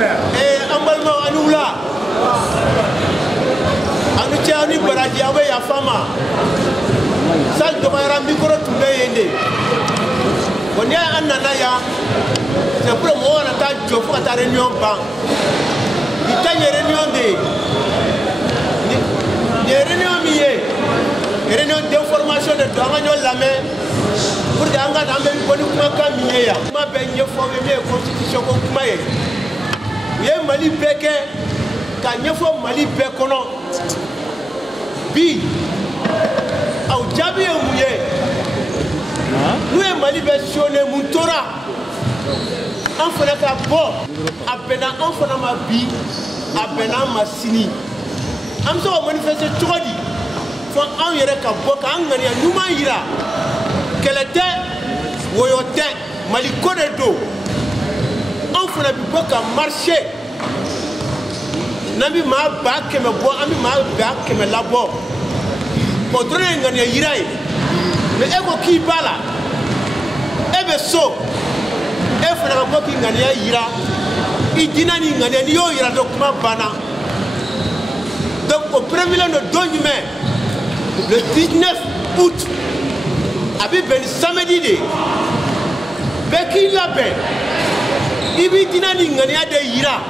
Ambalma Anula Anuchani Barajawe Yafama Sal Domara Mikoro Tubeyende Konya Ananaya c'est pour moi on a Jofu à ta réunion banc il t'a une réunion des réunions d'information de Douangano la main pour que anga na mbe boni kuma ka minya ma be nye fo be constitution ko kuma ye Mali beke ka nye fo Mali be kono bi au jabi e muye nous Mali be sioné muntora en fona ka bo abena en fona ma bi abena masini am so manifester todi fo an yere ka bo ka an ngani nyuma yira kelete woyote Mali kone do on fona bi boka marché nabi ma ba ke me bo ami ma ba ke me labo o drone ngani yirai me ego ki bala ebe so e fona ko ki ngani yira idina ni ngani ni yo yira do kuma bana donc au premier de Donyme le 19 août abi ben samedi de beki labe ibi dinani ngani ade yira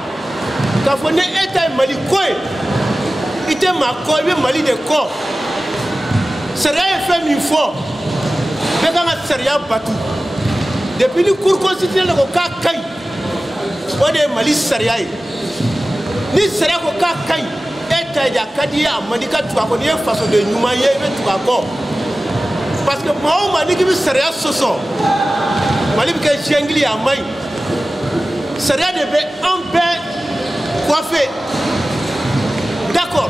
ka fo ne eta Mali koy ite ma ko be Mali de ko seria fait min fo be ka seria batu depuis le cour constitutionnel ko ka kay o de Mali seria ni seria ko ka kay eta ja kadiya amadika tu ko ni façon de nyuma ye be tu ko parce que moi mani qui serait soso mali que jengli à mai serait de un peu coiffé d'accord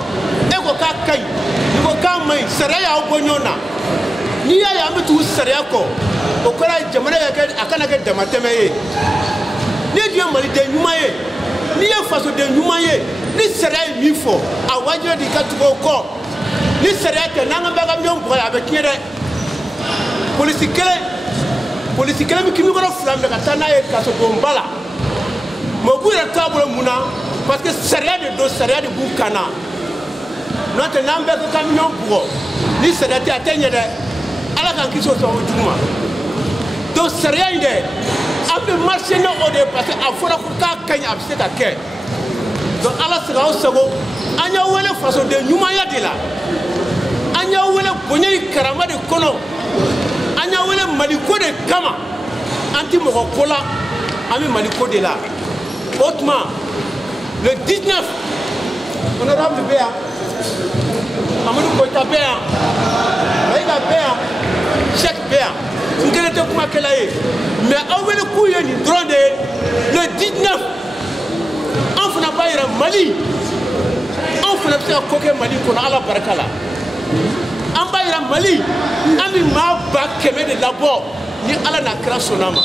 et ko ka kai ni ko ka mai serait ya obonyona ni ya me tu serait ko o ko la jamana ka akana ka damateme ye ni dia mali de nyuma ye ni ya façon de nyuma ye ni serait mi fo a wajo di ka tu ko ni serait que nanga baga mi on boya avec yere politique kele mi kimi ko flambe ka tana e ka so bombala mo bu ra tablo muna parce que seria de do seria de bukana notre nambe ko camion bugo ni seria te atenye de ala kan kiso to juma do seria inde ambe marché no ode parce que afora ko ka kanya abse ka ke do ala sega o sego anya wele façon de nyuma ya de la anya wele bonye karama de kono anya wele Mali ko de kama anti moko kola ami Mali ko de la autrement le 19 honorable Béa Amadou Koita Béa Maïga Béa Cheikh Béa ngene te kuma kala ye mais awele ku ye ni drone le 19 on fana bayira Mali on fana se ko ke Mali ko ala barakala Ambaïra Mali, ami ma ba keme de d'abord ni ala na kra sonama.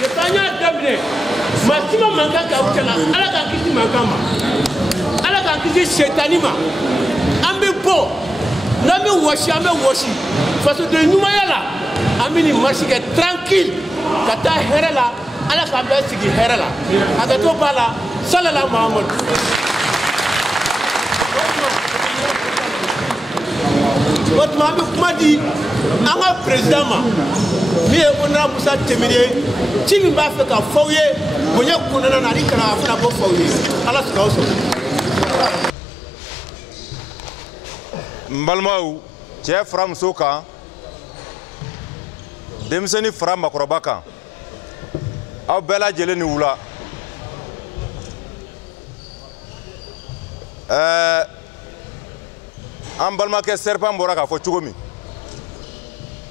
Je tanya damne, masima manga ka ukela, ala ka kiti mangama. Ala ka kiti setanima. Ambe bo, nami washi face de nyuma yala. Ami ni marche que tranquille, kata herela, ala ka ba sigi herela. Agato bala, sallallahu Muhammad. Votre maman m'a dit, un président, mais on a Moussa Temire, qui m'a fait qu'à fouiller, on y a qu'on a un rica à faire un fouiller. Alors c'est Mbalmaou, tu es Fram Soka, Demseni Fram Makorabaka, au Bella Jelenoula. Ambalma ke serpent boraka fo chugomi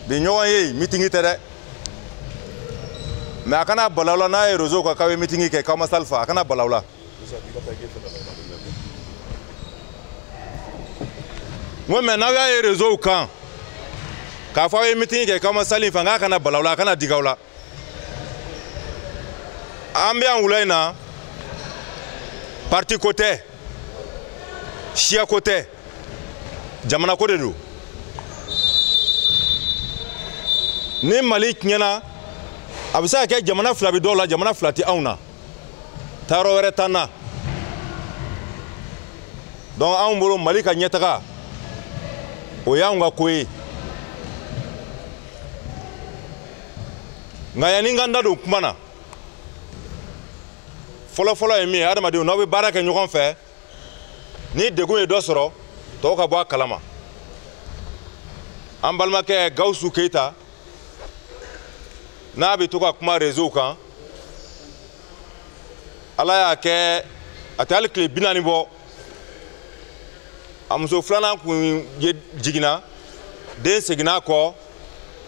bi ñowan yi meeting tere mais akana balawla na rezo ko kawe meeting ke kama salfa akana balawla mo mais na ya rezo kan ka fa meeting ke kama salifa nga kana balawla kana digawla ambian wulaina parti côté chia côté jamana ko de do ni Mali nyana a bɛ se ka kɛ jamana fila bɛ dɔw la jamana fila tɛ anw na taayɔrɔ wɛrɛ t'an na donc anw bolo Mali ka ɲɛtaga o y'anw ka ko ye nka yanni n ka n da don kuma na fɔlɔ-fɔlɔ ye min ye adamadenw n'aw bɛ baara kɛ ɲɔgɔn fɛ ni degun ye dɔ sɔrɔ tɔw ka bɔ a kalama an balimakɛ Gawusu Keyita n'a bɛ to ka kuma réseau kan Ala y'a kɛ a tɛ hali tile 40 bɔ a muso filanan kun jiginna den seginna kɔ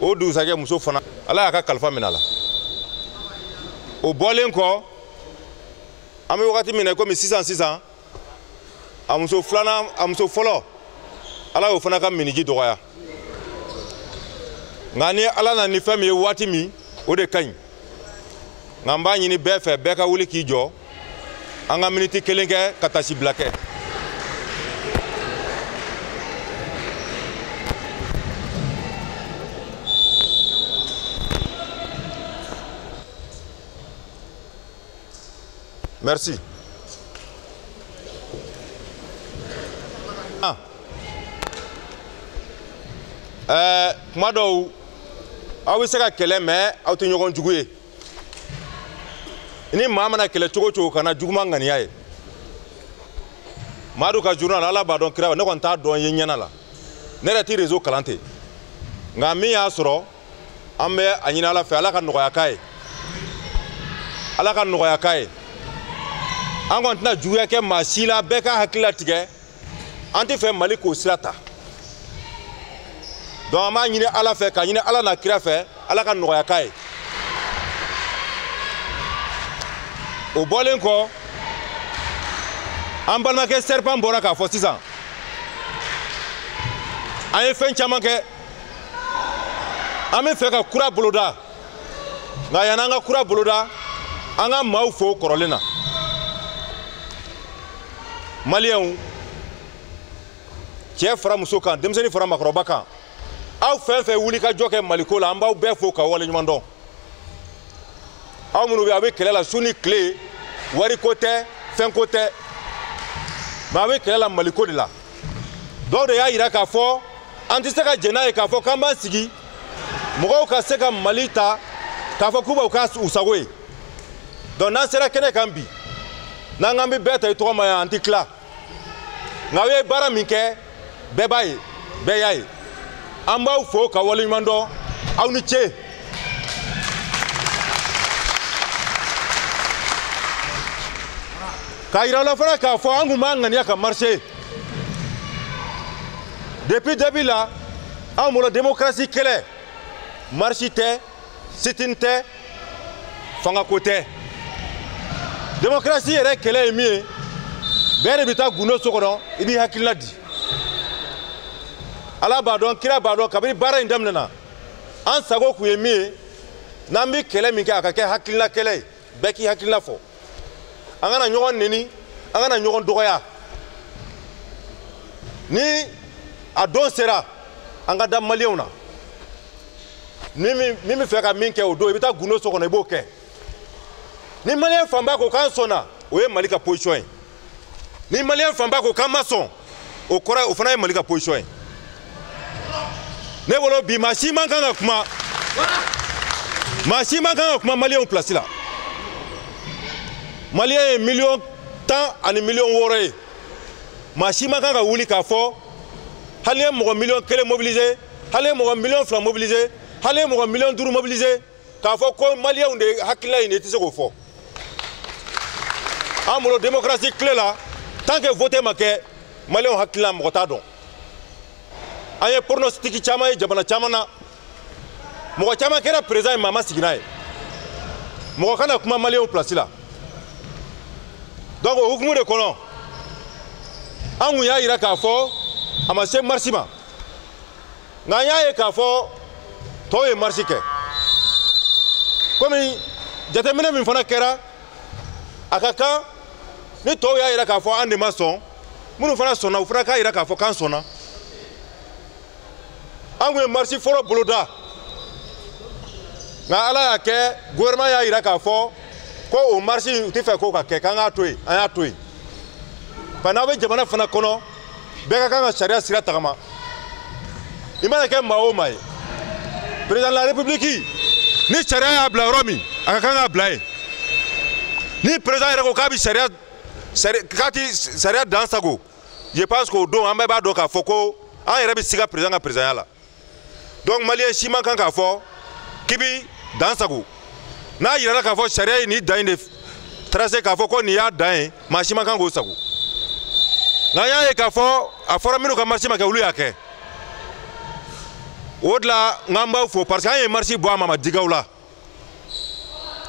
o dugusajɛ muso fana Ala y'a ka kalifa minɛ a la o bɔlen kɔ an bɛ wagati min na komi sisan a muso fɔlɔ Ala y'o fana ka miniji dɔgɔya nka ni Ala na ni fɛn min ye waati min o de ka ɲi nka n b'a ɲini bɛɛ fɛ bɛɛ ka wuli k'i jɔ an ka miniti 1 kɛ ka tasibila kɛ merci kuma dɔw aw bɛ se ka kɛlɛ mais aw tɛ ɲɔgɔn jugu ye ni maa mana kɛlɛ cogo cogo kana juguma ŋaniya ye Madu ka journal Ala b'a dɔn kira ne kɔni t'a dɔn ye ɲɛna la ne yɛrɛ tɛ réseau kalan ten nka min y'a sɔrɔ an bɛ a ɲini Ala fɛ Ala ka nɔgɔya k'a ye Ala ka nɔgɔya k'a ye an kɔni tɛna juguya kɛ maa si la bɛɛ ka hakili latigɛ an tɛ fɛ Mali k'o sira ta donc an b'a ɲini Ala fɛ ka ɲini Ala n'a kira fɛ Ala ka nɔgɔya k'a ye o bɔlen kɔ an balimakɛ Serpent bɔra k'a fɔ sisan an ye fɛn caman kɛ an bɛ fɛ ka kura boloda nka yanni an ka kura boloda an ka maaw fo kɔrɔlen na Maliyɛnw cɛ fara muso kan denmisɛnnin fara maakɔrɔba kan aw fɛn fɛn wuli ka jɔ kɛ Maliko la an b'aw bɛɛ fo ka waleɲuman dɔn aw minnu bɛ aw bɛ kɛlɛ la su ni tile wariko tɛ fɛnko tɛ mais aw bɛ kɛlɛ la Maliko de la dɔw de y'a jira k'a fɔ an tɛ se ka jɛn n'a ye k'a fɔ k'an b'an sigi mɔgɔw ka se ka Mali ta k'a fɔ k'u b'u ka u sago ye donc n'an sera kɛnɛ kan bi n'an k'an bɛ bɛɛ ta i tɔgɔ ma yan an tɛ tila nka aw ye baara min kɛ bɛɛ b'a ye bɛɛ y'a ye an b'aw fo ka waleɲuman dɔn aw ni ce k'a yira aw la fana k'a fɔ an kun b'an ŋaniya ka marcher depuis début la anw bolo démocratie kɛlɛ marche tɛ sit-in tɛ fangako tɛ démocratie yɛrɛ kɛlɛ ye min ye bɛɛ de bɛ taa gundo so kɔnɔ i b'i hakilina di Ala b'a dɔn kira b'a dɔn kabini baara in daminɛna an sago kun ye min ye n'an bɛ kɛlɛ min kɛ a ka kɛ hakilina kɛlɛ ye bɛɛ k'i hakilina fɔ an kana ɲɔgɔn neni an kana ɲɔgɔn dɔgɔya ni a don sera an ka da Maliyɛnw na min bɛ fɛ ka min kɛ o don i bɛ taa gundo so kɔnɔ i b'o kɛ ni Maliyɛn fanba ko k'an sɔnna o ye Mali ka position ye ni Maliyɛn fanba ko k'an ma sɔn o kɔrɔ o fana ye Mali ka position ye ne bolo bi maa si man kan ka kuma Maliyɛnw place la Maliyɛn ye miliyɔn 10 ani miliyɔn 6 ye maa si man kan ka wuli k'a fɔ hali ye mɔgɔ miliyɔn 1 mobiliser hali ye mɔgɔ miliyɔn 2 mobiliser hali ye mɔgɔ miliyɔn 5 mobiliser k'a fɔ ko Maliyɛnw de hakilina in de tɛ se k'o fɔ an bolo démocratie clé la tant que vote ma kɛ Maliyɛnw hakilina mɔgɔ t'a dɔn an ye pronostic caman ye jamana caman na mɔgɔ caman kɛra président ye maa ma sigi n'a ye mɔgɔ kana kuma Maliyɛnw place la donc o hukumu de kɔnɔ an kun y'a jira k'a fɔ a ma se marche ma nka an y'a ye k'a fɔ tɔw ye marche kɛ komi jateminɛ min fana kɛra a ka kan ni tɔw y'a jira k'a fɔ an de ma sɔn minnu fana sɔnna u fana k'a jira k'a fɔ k'an sɔnna an kun ye marche fɔlɔ boloda nga ala y'a kɛ gouvernement y'a yira k'a fɔ ko o marche u tɛ fɛ k'o ka kɛ k'an k'a to yen an y'a to yen parce que n'aw bɛ jamana fana kɔnɔ bɛɛ ka kan ka sariya sira tagama i mana kɛ maa o maa ye président de la république ni sariya y'a bila yɔrɔ min a ka kan k'a bila yen ni président yɛrɛ ko k'a bɛ sariya dan sago je pense qu'o don an bɛɛ b'a dɔn k'a fɔ ko an yɛrɛ bɛ siga président ka présidenya la donc maliyɛn si man kan k'a fɔ k'i bɛ dan sago n'a yirala k'a fɔ sariya ye nin dan in de tracé k'a fɔ ko nin y'a dan ye maa si man kan k'o sago nka an y'a ye k'a fɔ a fɔra minnu ka marche ma kɛ olu y'a kɛ o de la n k'an b'aw fo parce que an ye marche bɔ a ma digaw la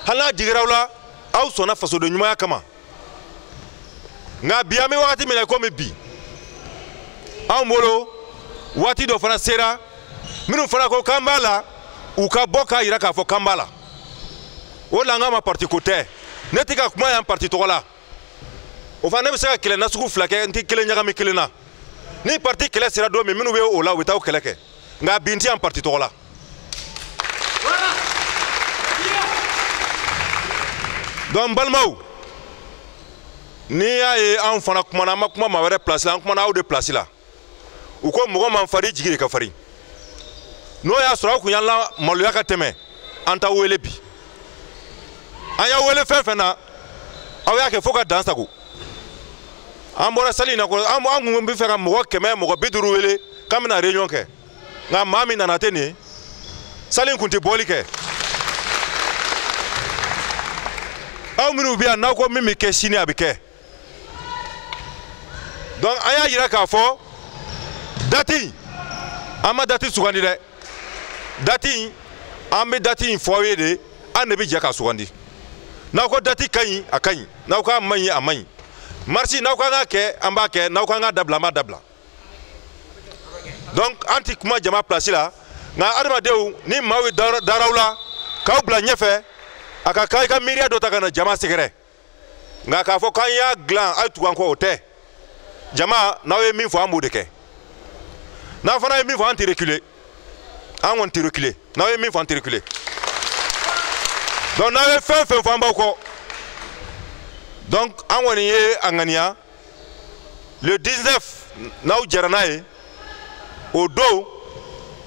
hali n'a digiraw la aw sɔnna fasoden ɲumanya kama nka bi an bɛ wagati min na komi bi anw bolo waati dɔ fana sera minnu fana ko k'an b'a la u ka bɔ k'a yira k'a fɔ k'an b'a la o de la n k'a ma parti ko tɛ ne tɛ ka kuma yan parti tɔgɔ la o fana ne bɛ se ka kɛlɛ nasugu fila kɛ n tɛ kelen ɲagami kelen na ni parti kɛlɛ sera don min minnu bɛ o la u bɛ taa o kɛlɛ kɛ nka bi n tɛ yan parti tɔgɔ la donc n balimaw n'i y'a ye anw fana kumana an ma kuma maa wɛrɛ place la an kumana aw de place la u ko mɔgɔ man farin jigi de ka farin n'o y'a sɔrɔ aw kun y'an la maloya ka tɛmɛ an t'aw wele bi an y'aw wele fɛn fɛn na aw y'a kɛ fo ka dan sago an bɔra sali in na an kun bɛ fɛ ka mɔgɔ 100 mɔgɔ 50 wele k'an bɛna réunion kɛ nka maa min nana tɛ nin ye sali in kun tɛ bɔli kɛ aw minnu bɛ yan n'aw ko min bɛ kɛ sini a bɛ kɛ donc an y'a yira k'a fɔ date an ma date sugandi dɛ date an bɛ date in fɔ aw ye de an de bɛ jɛ k'a sugandi n'aw ko date ka ɲi a ka ɲi n'aw k'a man ɲi a man ɲi marche n'aw kan ka kɛ an b'a kɛ n'aw kan ka dabila an b'a dabila donc an ti kuma jama place la nka adamadenw ni maaw ye daraw la k'aw bila ɲɛfɛ a ka kan i ka miiriya dɔ ta ka na jama sɛgɛrɛ nka k'a fɔ k'an y'a dilan a ye tugu an kɔ o tɛ jama n'aw ye min fɔ an b'o de kɛ n'a fana ye min fɔ an tɛ reculer an kɔni tɛ reculer n'aw ye min fɔ an tɛ reculer donc n'aw ye fɛn fɛn fɔ an b'aw kɔ donc an kɔni ye a ŋaniya le 19 n'aw jɛra n'a ye o don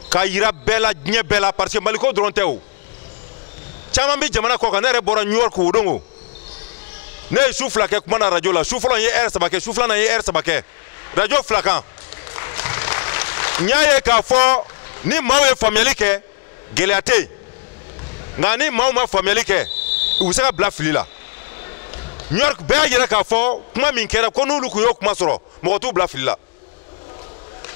k'a yira bɛɛ la diɲɛ bɛɛ la parce que maliko dɔrɔn tɛ o caman bɛ jamana kɔ kan ne yɛrɛ bɔra New York o don o ne ye su fila kɛ kuma na radio la su fɔlɔ n ye heure 3 kɛ su filanan n ye heure 3 kɛ radio filakan n y'a ye k'a fɔ ni maaw ye faamuyali kɛ gɛlɛya tɛ yen nka ni maaw ma faamuyali kɛ u bɛ se ka bila fili la New York bɛɛ y'a yira k'a fɔ kuma min kɛra ko n'olu kun y'o kuma sɔrɔ mɔgɔ t'u bila fili la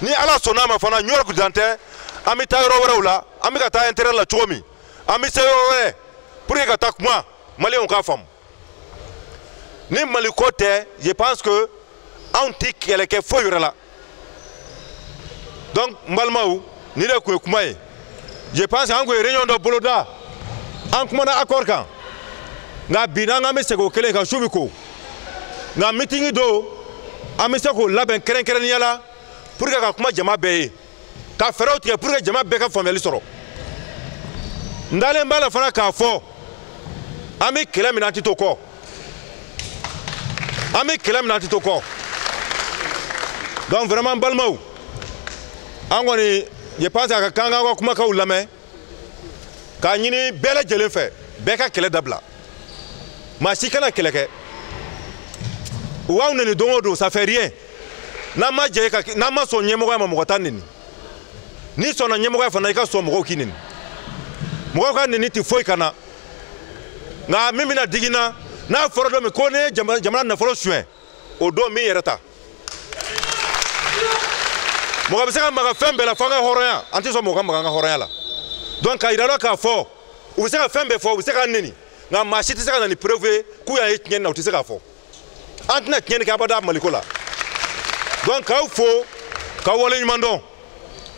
ni ala sɔnna ma fana New York dan tɛ an bɛ taa yɔrɔ wɛrɛw la an bɛ ka taa intérieur la cogo min an bɛ se yɔrɔ wɛrɛ pour que ka taa kuma maliyɛnw k'a faamu ni maliko tɛ je pense que anw tɛ kɛlɛ kɛ foyi wɛrɛ la donc n balimaw ni de kun ye kuma ye je pense an kun ye réunion dɔ boloda an kumana accord kan nka bi n'an k'an bɛ segin o kelen kan su bɛ ko nka meeting don an bɛ se k'o labɛn kɛrɛnkɛrɛnnenya la pour que ka kuma jama bɛɛ ye ka fɛɛrɛw tigɛ pour que jama bɛɛ ka faamuyali sɔrɔ n dalen b'a la fana k'a fɔ an bɛ kɛlɛ min na an tɛ to kɔ an bɛ kɛlɛ min na an tɛ to kɔ donc vraiment n balimaw an kɔni je pense a ka kan k'an ka kumakanw lamɛn k'a ɲini bɛɛ lajɛlen fɛ bɛɛ ka kɛlɛ dabila maa si kana kɛlɛ kɛ u b'aw neni don o don ça fait rien n'an ma jɛ n'an ma sɔn ɲɛmɔgɔya ma mɔgɔ t'a neni n'i sɔnna ɲɛmɔgɔya fana i ka sɔn mɔgɔw k'i neni mɔgɔw ka neni tɛ foyi ka na nka min bɛna digi na n'a fɔra don min ko ne ye jamana nafolo suɲɛ o don min yɛrɛ ta mɔgɔ bɛ se ka maga fɛn bɛɛ la fo an ka hɔrɔnya an tɛ sɔn mɔgɔ ka maga an ka hɔrɔnya la donc k'a yira la k'a fɔ u bɛ se ka fɛn bɛɛ fɔ u bɛ se k'a neni nka maa si tɛ se ka na ni preuve ye k'u y'a ye tiɲɛni na u tɛ se k'a fɔ an tɛna tiɲɛni kɛ abada maliko la donc k'aw fo k'aw waleɲuman dɔn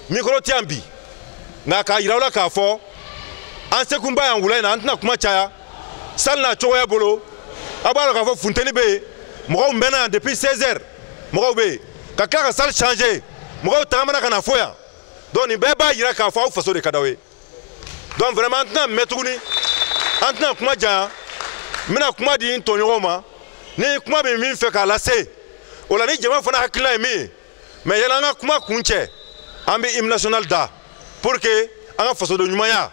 micro tɛ yan bi nka k'a yira la k'a fɔ an sekunba yan wula in na an tɛna kuma caya sali n'a cogoya bolo a b'a dɔn k'a fɔ funteni bɛ yen mɔgɔw mɛnna yan depuis 16 heures mɔgɔw bɛ yen ka tila ka sali changer mɔgɔw tagamana ka na fo yan donc nin bɛɛ b'a yira k'a fɔ aw faso de ka d'aw ye donc vraiment an tɛna mɛn tuguni an tɛna kuma janya n bɛna kuma di n tɔɲɔgɔnw ma ni kuma bɛ min fɛ k'a lase o la ni jama fana hakilina ye min ye mais yala an ka kuma kun cɛ an bɛ hymne national da pour que an ka fasoden ɲumanya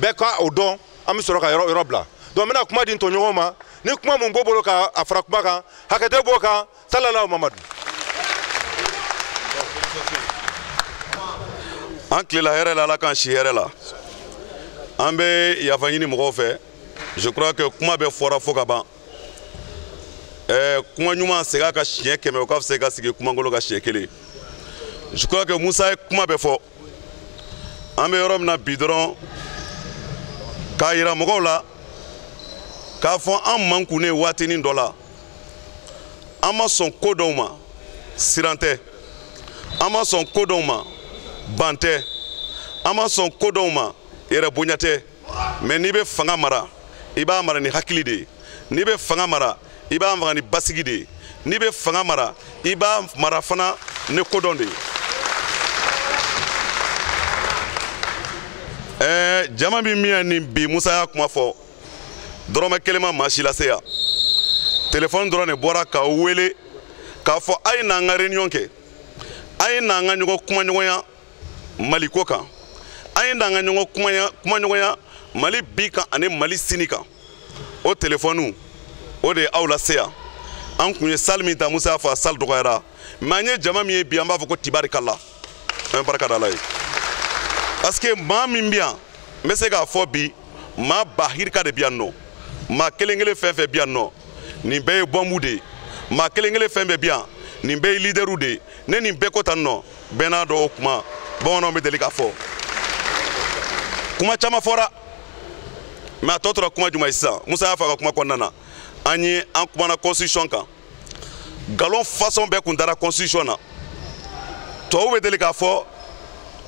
bɛɛ ka o dɔn an bɛ sɔrɔ ka yɔrɔ bila donc n bɛna kuma di n tɔɲɔgɔnw ma ni kuma mun b'o bolo k'a fara kuma kan hakɛ tɛ b'o kan salalaw mamadu. an tilela hɛrɛ la ala k'an si hɛrɛ la an bɛ yafa ɲini mɔgɔw fɛ je crois que kuma bɛ fɔra fo ka ban kuma ɲuman segin a ka siɲɛ 100 o ka fisa i ka sigi kumankolo ka siɲɛ 1 je crois que Musa ye kuma bɛ fɔ an bɛ yɔrɔ min na bi dɔrɔn k'a yira mɔgɔw la k'a fɔ an man kunne waatinin dɔ la an ma sɔn ko dɔw ma siran tɛ an ma sɔn ko dɔw ma ban tɛ an ma sɔn ko dɔw ma yɛrɛ bonya tɛ mais n'i bɛ fanga mara i b'a mara ni hakili de ye n'i bɛ fanga mara i b'a mara ni basigi de ye n'i bɛ fanga mara i b'a mara fana ni kodɔn de ye jama bi min ni bi Musa y'a kuma fɔ dɔrɔmɛ kelen ma maa si lase yan téléphone dɔrɔn de bɔra k'aw wele k'a fɔ a ye n'an ka réunion kɛ a ye n'an ka ɲɔgɔn kumaɲɔgɔnya Mali ko kan a ye n'an ka ɲɔgɔn kumaɲɔgɔnya Mali bi kan ani Mali sini kan o téléphone o de aw lase yan an kun ye salle min ta Musa y'a fɔ a salle dɔgɔyara mais an ye jama min ye bi an b'a fɔ ko tibarikala an ye barika da Ala ye parce que maa min bi yan n bɛ se k'a fɔ bi maa ba hirika de bi yan nɔ maa kelen kelen fɛn fɛn bi yan nɔ nin bɛɛ ye bɔnbu de ye maa kelen kelen fɛn fɛn bi yan nin bɛɛ ye leaderu de ye ne nin bɛɛ ko tan nɔ bɛɛ n'a dɔn o kuma bamananw bɛ deli k'a fɔ kuma caman fɔra mais a tɔ tora kuma jumɛn ye sisan Musa y'a fɔ a ka kuma kɔnɔna na an kumana constitution kan galon façon bɛɛ kun dara constitution na tubabu bɛ deli k'a fɔ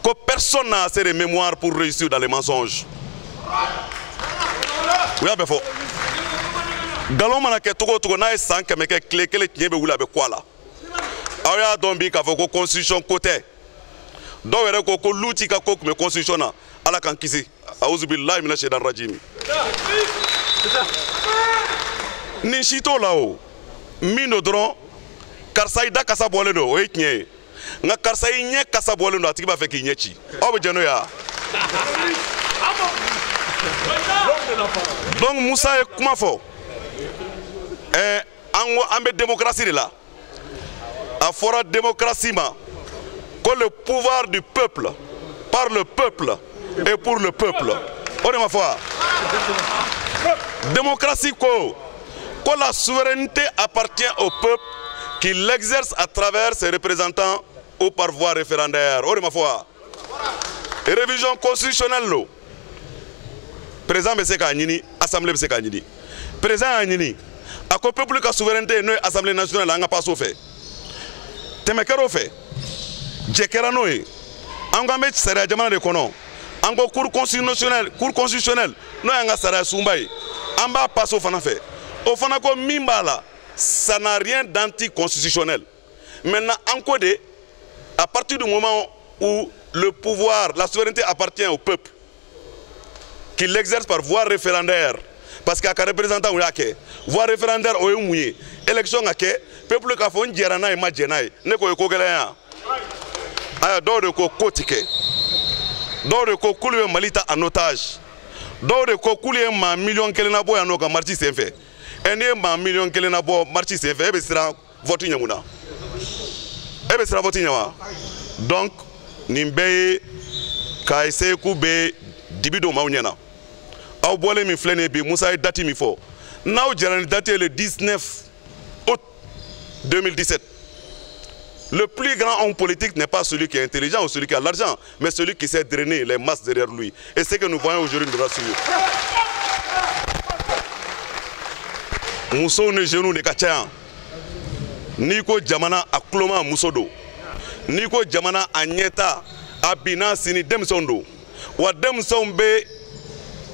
ko personne n'a assez de mémoire pour réussir dans les mensonges u y'a bɛɛ fɔ galon mana kɛ togo o togo n'a ye san 100 kɛ tile kelen tiɲɛ bɛ wuli a bɛ kɔ a la aw y'a dɔn bi k'a fɔ ko constitution ko tɛ dɔw yɛrɛ ko lu t'i ka ko tun bɛ constitution na ala k'an kisi auzubillahi mina shaitan rajim nin si t'o la o min do dɔrɔn karisa i da kasa bɔlen do o ye tiɲɛ ye nka karisa i ɲɛ kasa bɔlen do a tigi b'a fɛ k'i ɲɛ ci aw bɛ jɛ n'o ye wa donc Musa ye kuma fɔ an bɛ démocratie de la a fɔra démocratie ma que le pouvoir du peuple par le peuple et pour le peuple o de ma fɔ wa démocratie ko la souveraineté appartient au peuple qui l'exerce à travers ses représentants ou par voie référendaire o de ma fɔ wa révision constitutionnelle lo président bɛ se k'a ɲini assemblée bɛ se k'a ɲini président y'a ɲini a ko peuple ka souveraineté n'o ye assemblée nationale an ka passe o fɛ tɛmɛ kɛra o fɛ jɛ kɛra n'o ye an ko an bɛ sariya jamana de kɔnɔ an ko cour constitutionnelle n'o y'an ka sariya sunba ye an b'a passe o fana fɛ o fana ko min b'a la ça n'a rien d'anticonstitutionnel maintenant an ko de à partir du moment où le pouvoir la souveraineté appartient au peuple qui l'exerce par voie référendaire parce que a ka représentant u y'a kɛ voie référendaire o ye mun ye élection ka kɛ peuple k'a fɔ n jɛra n'a ye ma jɛ n'a ye ne ko ye ko gɛlɛn yan aya dɔw de ko ko ti kɛ dɔw de ko k'olu ye Mali ta en otage dɔw de ko k'olu ye maa 1,000,000 labɔ yan nɔ ka marche senfɛ n'i ye maa 1,000,000 labɔ marche senfɛ e bɛ siran vote ɲɛ mun na e bɛ siran vote ɲɛ wa donc nin bɛɛ ye k'a essayer k'u bɛ dibi dɔ maaw ɲɛna aw bɔlen min filɛ nin ye bi Musa ye date min fɔ n'aw jɛra ni date ye le 19 août 2017 le plus grand homme politique n'est pas celui qui est intelligent ou celui qui a l'argent mais celui qui sait drainer les masses derrière lui et ce que nous voyons aujourd'hui nous rassure musow ni jeunes de ka ca yan n'i ko jamana a kuloma muso don n'i ko jamana a ɲɛta a binna sini denmisɛnw don wa denmisɛnw bɛ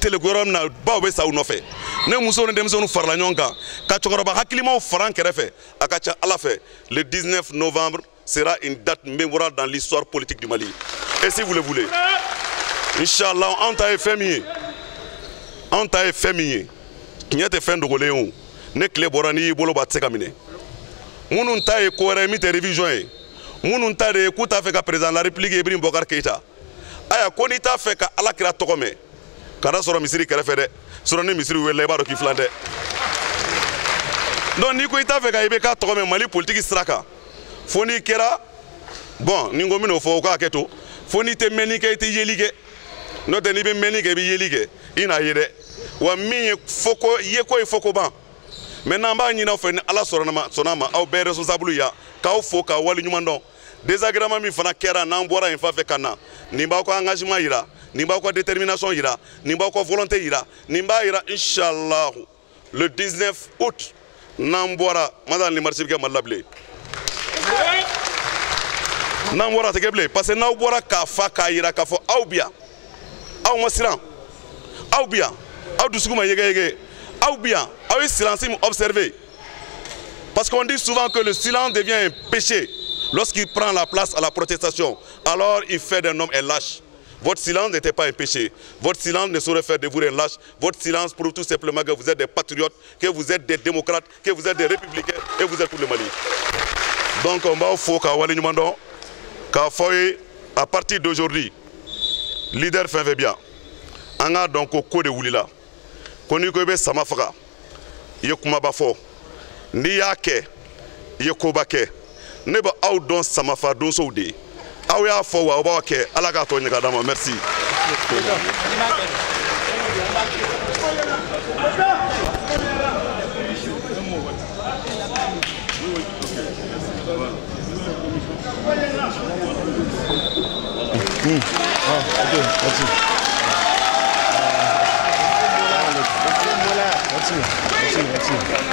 telegoyɔrɔ min na baw bɛ sa u nɔfɛ ne musow ni denmisɛnw farala ɲɔgɔn kan ka cɛkɔrɔba hakilimaw fara an kɛrɛfɛ a ka ca Ala fɛ le 19 novembre sera une date mémorable dans l'histoire politique du Mali et si vous le voulez Inch'Allah, on t'a fait mieux. On t'a fait mieux. Qui a été fait de Goléon. Ne clé borani bolo bat sekamine. Mounou t'a écouré mi télévision. Mounou t'a écouté avec le président de la République Ibrahim Bokar Keïta. Aya koni t'a fait qu'à la kira tokome. Kada soro misiri kerefede. Soro ne misiri wele baro ki flande. Donc ni ko ita fait qu'à ibeka tokome Mali politique straka. Foni kera. Bon, ni ngomino fo ko aketo. Foni te menike te yelige. No te ni be menike bi yelige. Ina yede. Wa mi foko yeko e foko ban. Maintenant ba nyina fe ala sonama au be responsable ya ka o fo ka wali nyumando désagrément mi fana kera na mbora en fa fe kana ni ba ko engagement ira ni ba ko détermination ira ni ba ko volonté ira ni ba ira inchallah le 19 août na mbora madame limarsi ke malable na mbora te keble parce que na mbora ka fa ka ira ka fo au bia au masiran au bia au dusukuma yege ou bien, avec silence, observer. Parce qu'on dit souvent que le silence devient un péché lorsqu'il prend la place à la protestation. Alors il fait d'un homme un lâche. Votre silence n'était pas un péché. Votre silence ne saurait faire de vous un lâche. Votre silence prouve tout simplement que vous êtes des patriotes, que vous êtes des démocrates, que vous êtes des républicains et vous êtes pour le Mali. Donc on va au faux à partir d'aujourd'hui, leader fait bien. On a donc au code de Oulila. Koni ko be sama faga ye kuma ba fo ni ya ke ye ko ba ke ne ba aw don sama fa don so de aw ya fo wa ba ke ala ka to nyaga dama merci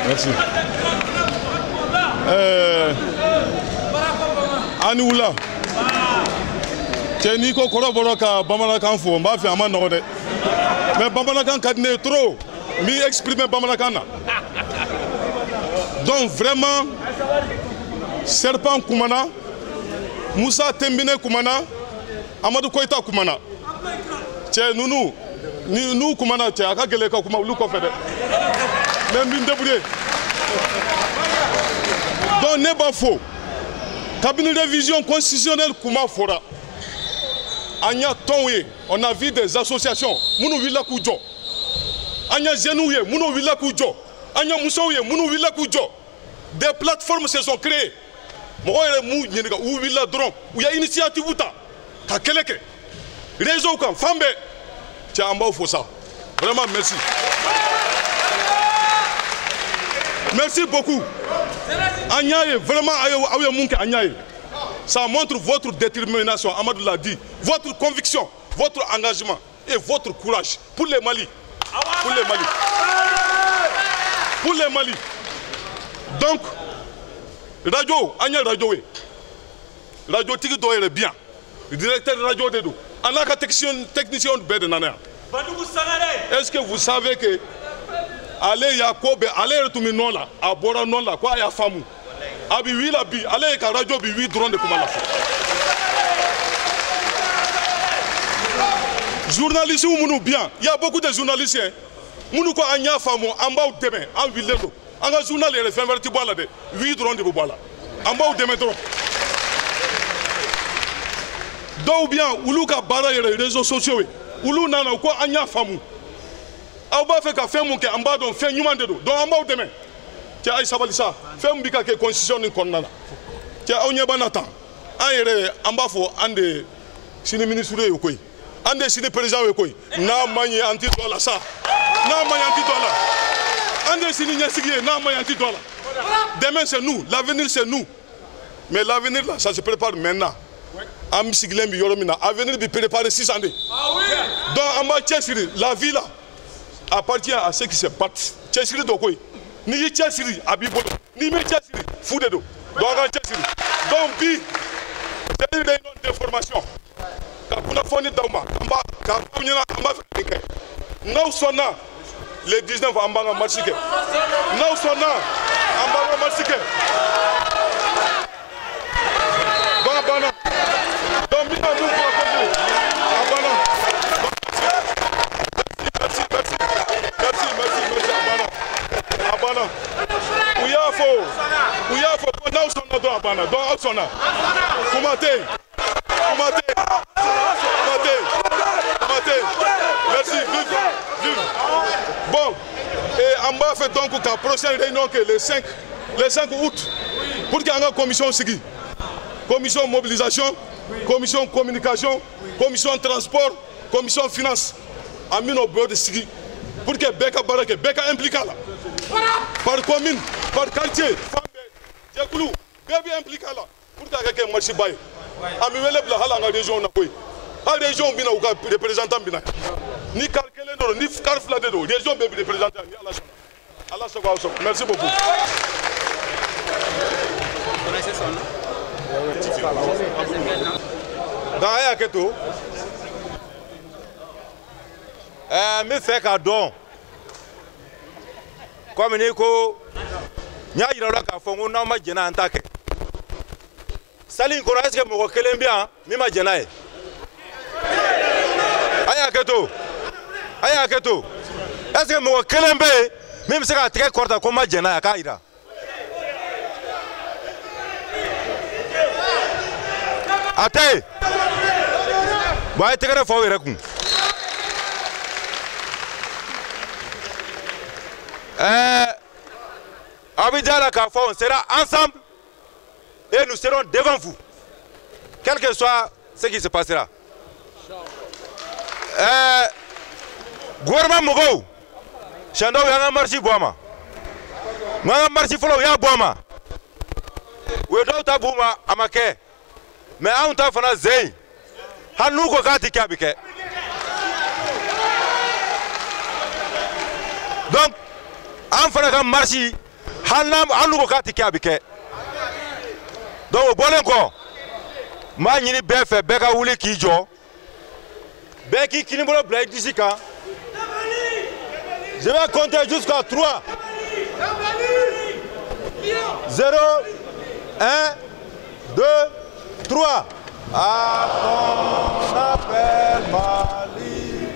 Merci. Anoula. Teni ko koroboro ka Bamanakan fo mba fi amana ngode. Mais Bamanakan kadne trop mi exprimer Bamanakan na. Donc vraiment Serpent Koumana, Moussa Tembine Koumana, Amadou Koïta Koumana. Tiens nous nous Koumana tiens aka gele ka Koumana lu ko fede. Même une débrouillée. Donc n'est pas faux. Cabinet de révision constitutionnelle Kouma Fora. Anya Tonwe, on a vu des associations. Mounou Villa Koudjo. Anya Zenouye, Mounou Villa Koudjo. Anya Moussouye, Mounou Villa Koudjo. Des plateformes se sont créées. Mohoye Mou Yenega ou Villa Dron. Où il y a initiative Outa. Kakeleke. Réseau Kam, Fambe. Tiens, en bas au Fossa. Vraiment merci. Merci beaucoup. Agnaye, vraiment, Agnaye. Ça montre votre détermination, Amadou l'a dit, votre conviction, votre engagement et votre courage pour les Mali. Pour les Mali. Pour les Mali. Donc, radio, Agnaye Radio, Radio Tiki Doye bien. Le directeur de Radio Dedo. Anaka technicien de Bede Nana. Est-ce que vous savez que allez Yakob, allez retourner non là, à Bora non là, quoi ya famu. Abi oui la bi, allez ka radio bi oui drone de Koumala. Journalistes ou mounou bien, il y a beaucoup de journalistes. Mounou ko anya famu, amba ou demain, en ville do. Anga journal et fait verti boala de, oui drone de boala. Amba ou demain drone. Donc bien, oulou ka bara les réseaux sociaux, oulou nana ko anya famu. Aw b'a fɛ ka fɛn mun kɛ an b'a dɔn fɛn ɲuman de don donc an b'aw dɛmɛ cɛ a ye sabali sa fɛn min bɛ ka kɛ constitution nin kɔnɔna na cɛ aw ɲɛ b'an na tan an yɛrɛ an b'a fɔ an de sini ministre ye koyi an de sini président ye koyi n'a ma ɲɛ an ti don a la sa n'a ma ɲɛ an ti don a la an de sini ɲɛsigi ye n'a ma ɲɛ an ti don a la demain c'est nous l'avenir c'est nous mais l'avenir là ça se prépare maintenant an sigilen bɛ yɔrɔ min na avenir bɛ préparer sisan de donc an b'a cɛsiri la vie là appartient à ceux qui se battent. Tchèsiri Dokoy. Ni Tchèsiri Abibodo. Ni me Tchèsiri Foudedo. Donc Tchèsiri. Donc bi c'est une réunion d'information. Kapuna Foni Dauma. Amba Kapunyana Amba Fike. Now sonna le 19 Ambanga Marsike. Now sonna Ambanga Marsike. Bana. Donc mi na nous pour la Abana. où il y a faut qu'on a son nom à Bana, donc son nom. Koumaté. Merci, vive. Bon, et on va faire donc la prochaine réunion que le 5 août pour qu'il y ait une commission SIGI. Commission mobilisation, commission communication, commission transport, commission finance. À mis au bureau de SIGI pour que Beka Barake, Beka impliqué là. Par commune, par quartier, femme, Djekoulou, Bébé impliqué là. Pour que quelqu'un marche bail. À mi wele bla hala nga région na koy. Ha région bina ou ka représentant bina. Ni calculer non, ni carfla de do. Région bébé représentant ni Allah. Allah se va. Merci beaucoup. Connaissez son nom? Dans aya keto. Mi fait ka don. Comme ni ko nya yira la ka fongo na ma jena antake. Saline Kora, est-ce que je suis bien? Je suis bien. Est-ce que je suis bien? Même si je suis très court, comment je suis bien? Attends. Je vais te faire Abidjan la Kafon, on sera ensemble. Et nous serons devant vous, quel que soit ce qui se passera. Gouvernement Mogo, Chando Yanga Marchi Boama, Manga Marchi Folo Ya Boama, Wedota Bouma Amake, mais on t'a fait un zé, Hanouko Kati Kabike. Donc, en faisant marchi, Hanouko Kati Kabike. Donc, au bon encore, je vais faire Beka Ouli Kijo, Beki Kinimolo Blake Dissika. Je vais compter jusqu'à 3. 0, 1, 2, 3. À ton appel, Mali,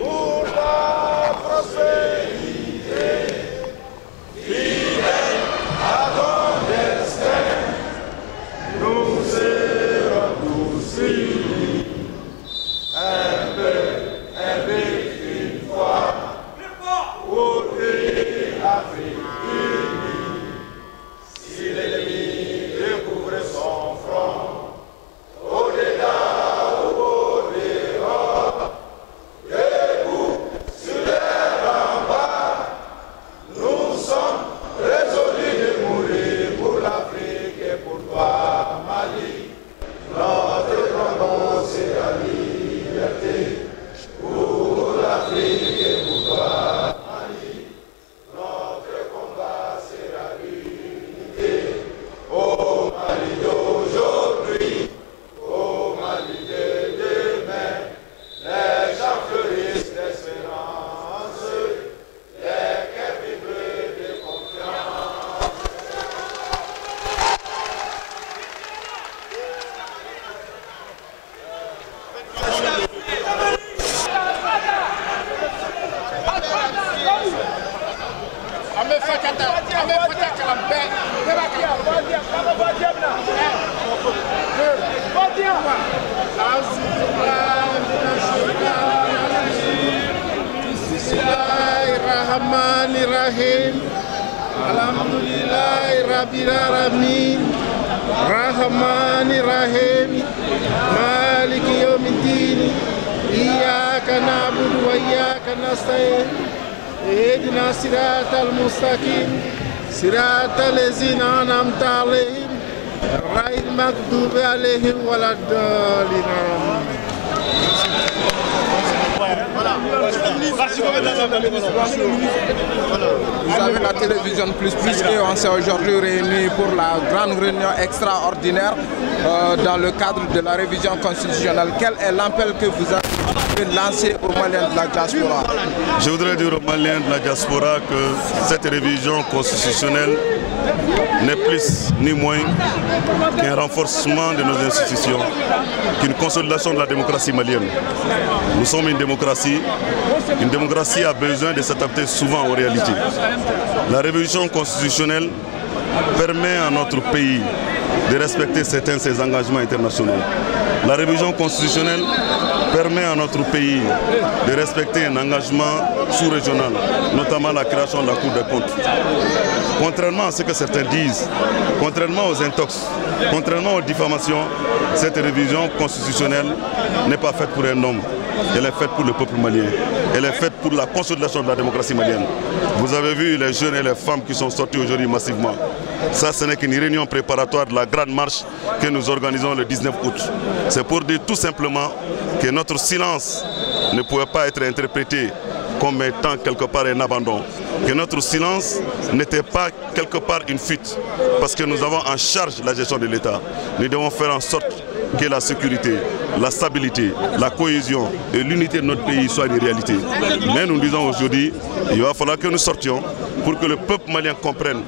pour la prospérité, fidèle à ton destin. Nous serons tous unis, un peu, une fois, pour l'Afrique unie. Si l'ennemi découvre son front, au-delà ou au-dehors, debout sur les remparts, nous sommes résolus de mourir pour l'Afrique et pour toi, Mali. Notre combat, c'est la liberté pour l'Afrique et pour toi, Mali. Notre combat, c'est la unité. Au Mali d'aujourd'hui, au Mali de demain, les gens fleurissent d'espérance, les cœurs vibrent de confiance. Bismillahirrahmanirrahim. Alhamdulillahi Rabbil Alamin. Rahmanirrahim. Maliki Yawmiddin. Iyyaka na'budu wa iyyaka nasta'in. Ihdina siratal mustaqim. Siratal ladzina an'amta alaihim. Ghayril maghdubi alaihim waladdallin. Vous avez la télévision plus et on s'est aujourd'hui réunis pour la grande réunion extraordinaire dans le cadre de la révision constitutionnelle. Quel est l'appel que vous avez lancé aux Maliens de la diaspora? Je voudrais dire aux Maliens de la diaspora que cette révision constitutionnelle n'est plus ni moins qu'un renforcement de nos institutions, qu'une consolidation de la démocratie malienne. Nous sommes une démocratie a besoin de s'adapter souvent aux réalités. La révolution constitutionnelle permet à notre pays de respecter certains de ses engagements internationaux. La révision constitutionnelle permet à notre pays de respecter un engagement sous-régional, notamment la création de la Cour des comptes. Contrairement à ce que certains disent, contrairement aux intox, contrairement aux diffamations, cette révision constitutionnelle n'est pas faite pour un homme. Elle est faite pour le peuple malien. Elle est faite pour la consolidation de la démocratie malienne. Vous avez vu les jeunes et les femmes qui sont sortis aujourd'hui massivement. Ça, ce n'est qu'une réunion préparatoire de la grande marche que nous organisons le 19 août. C'est pour dire tout simplement que notre silence ne pouvait pas être interprété comme étant quelque part un abandon. Que notre silence n'était pas quelque part une fuite, parce que nous avons en charge la gestion de l'État. Nous devons faire en sorte que la sécurité, la stabilité, la cohésion et l'unité de notre pays soient une réalité. Mais nous disons aujourd'hui, il va falloir que nous sortions pour que le peuple malien comprenne